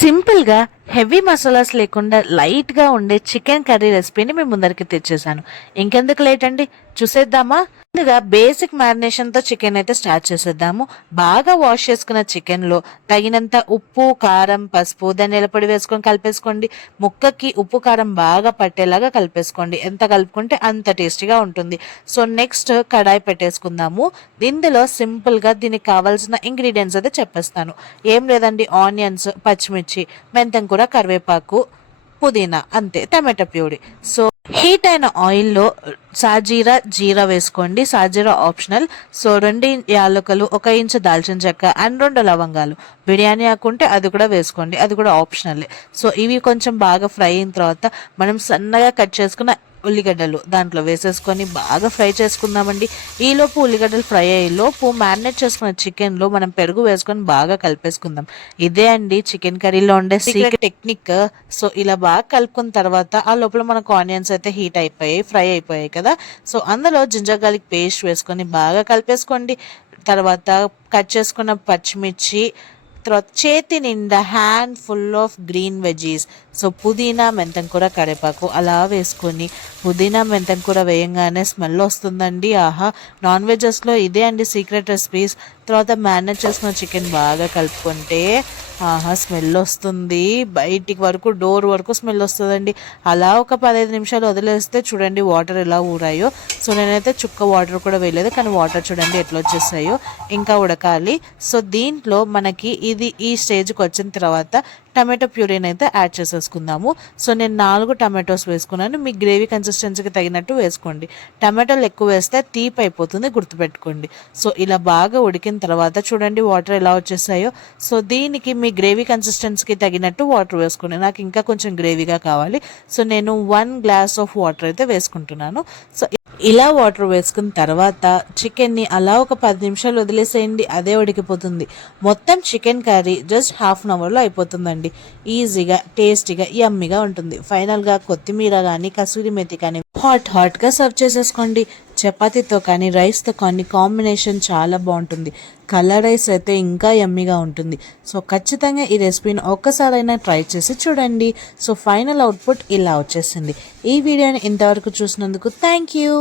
సింపుల్గా హెవీ మసాలాస్ లేకుండా లైట్గా ఉండే చికెన్ కర్రీ రెసిపీని మేము ముందరికి తెచ్చేసాను. ఇంకెందుకు లేట్ అండి, చూసేద్దామా? ముందుగా బేసిక్ మ్యారినేషన్తో చికెన్ అయితే స్టార్ట్ చేసేద్దాము. బాగా వాష్ చేసుకున్న చికెన్లో తగినంత ఉప్పు, కారం, పసుపు, ధనియాల పొడి వేసుకొని కలిపేసుకోండి. ముక్కకి ఉప్పు కారం బాగా పట్టేలాగా కలిపేసుకోండి. ఎంత కలుపుకుంటే అంత టేస్టీగా ఉంటుంది. సో నెక్స్ట్ కడాయి పెట్టేసుకుందాము. ఇందులో సింపుల్గా దీనికి కావాల్సిన ఇంగ్రీడియంట్స్ అయితే చెప్పేస్తాను. ఏం లేదండి, ఆనియన్స్, పచ్చిమిర్చి, మెంతం కూర, కరివేపాకు, పుదీనా, అంతే, టమాటో ప్యూరీ. సో హీట్ అయిన ఆయిల్లో సాజీరా, జీరా వేసుకోండి. సాజీరా ఆప్షనల్. సో 2 యాలకులు, 1 ఇంచు దాల్చిన చెక్క అండ్ 2 లవంగాలు. బిర్యానీ ఆకుంటే అది కూడా వేసుకోండి, అది కూడా ఆప్షనల్. సో ఇవి కొంచెం బాగా ఫ్రై అయిన తర్వాత మనం సన్నగా కట్ చేసుకున్న ఉల్లిగడ్డలు దాంట్లో వేసేసుకొని బాగా ఫ్రై చేసుకుందామండి. ఈలోపు ఉల్లిగడ్డలు ఫ్రై అయ్యేలోపు మ్యారినేట్ చేసుకున్న చికెన్లో మనం పెరుగు వేసుకొని బాగా కలిపేసుకుందాం. ఇదే అండి చికెన్ కర్రీలో ఉండే సీక్రెట్ టెక్నిక్. సో ఇలా బాగా కలుపుకున్న తర్వాత ఆ లోపల మనకు ఆనియన్స్ అయితే హీట్ అయిపోయాయి, ఫ్రై అయిపోయాయి కదా. సో అందులో జింజర్ గార్లిక్ పేస్ట్ వేసుకొని బాగా కలిపేసుకోండి. తర్వాత కట్ చేసుకున్న పచ్చిమిర్చి, తర్వాత చేతి నిండా hand full of green veggies. So పుదీనా, మెంతం కూర, కరివేపాకు అలా వేసుకొని పుదీనా, మెంతం కూర వేయంగానే స్మెల్ వస్తుందండి. ఆహా, నాన్ వెజెస్లో ఇదే అండి సీక్రెట్ రెసిపీస్. తర్వాత మ్యారినేట్ చేసుకున్న చికెన్ బాగా కలుపుకుంటే ఆహా స్మెల్ వస్తుంది, బయటికి వరకు డోర్ వరకు స్మెల్ వస్తుందండి. అలా ఒక 15 నిమిషాలు వదిలేస్తే చూడండి వాటర్ ఎలా ఊరాయో. సో నేనైతే చుక్క వాటర్ కూడా వేయలేదు, కానీ వాటర్ చూడండి ఎట్లా వచ్చేసాయో. ఇంకా ఉడకాలి. సో దీంట్లో మనకి ఈ స్టేజ్కి వచ్చిన తర్వాత టమాటో ప్యూరీని అయితే యాడ్ చేసేసుకుందాము. సో నేను 4 టమాటోస్ వేసుకున్నాను. మీ గ్రేవీ కన్సిస్టెన్సీకి తగినట్టు వేసుకోండి. టమాటోలు ఎక్కువ వేస్తే తీపి అయిపోతుంది, గుర్తుపెట్టుకోండి. సో ఇలా బాగా ఉడికిన తర్వాత చూడండి వాటర్ ఎలా వచ్చేసాయో. సో దీనికి మీ గ్రేవీ కన్సిస్టెన్సీకి తగినట్టు వాటర్ వేసుకోండి. నాకు ఇంకా కొంచెం గ్రేవీగా కావాలి. సో నేను 1 గ్లాస్ ఆఫ్ వాటర్ అయితే వేసుకుంటున్నాను. సో ఇలా వాటర్ వేసుకున్న తర్వాత చికెన్ని అలా ఒక 10 నిమిషాలు వదిలేసేయండి, అదే ఉడికిపోతుంది. మొత్తం చికెన్ కర్రీ జస్ట్ ½ అన్ అవర్లో అయిపోతుందండి. ఈజీగా, టేస్టీగా, యమ్మీగా ఉంటుంది. ఫైనల్గా కొత్తిమీర కానీ, కసూరి మెతి కానీ హాట్గా సర్వ్ చేసేసుకోండి. చపాతీతో కానీ, రైస్తో కానీ కాంబినేషన్ చాలా బాగుంటుంది. కలర్ రైస్ అయితే ఇంకా యమ్మీగా ఉంటుంది. సో ఖచ్చితంగా ఈ రెసిపీని ఒక్కసారైనా ట్రై చేసి చూడండి. సో ఫైనల్ అవుట్పుట్ ఇలా వచ్చేసింది. ఈ వీడియోని ఇంతవరకు చూసినందుకు థ్యాంక్ యూ.